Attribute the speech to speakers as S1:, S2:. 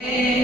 S1: Hey.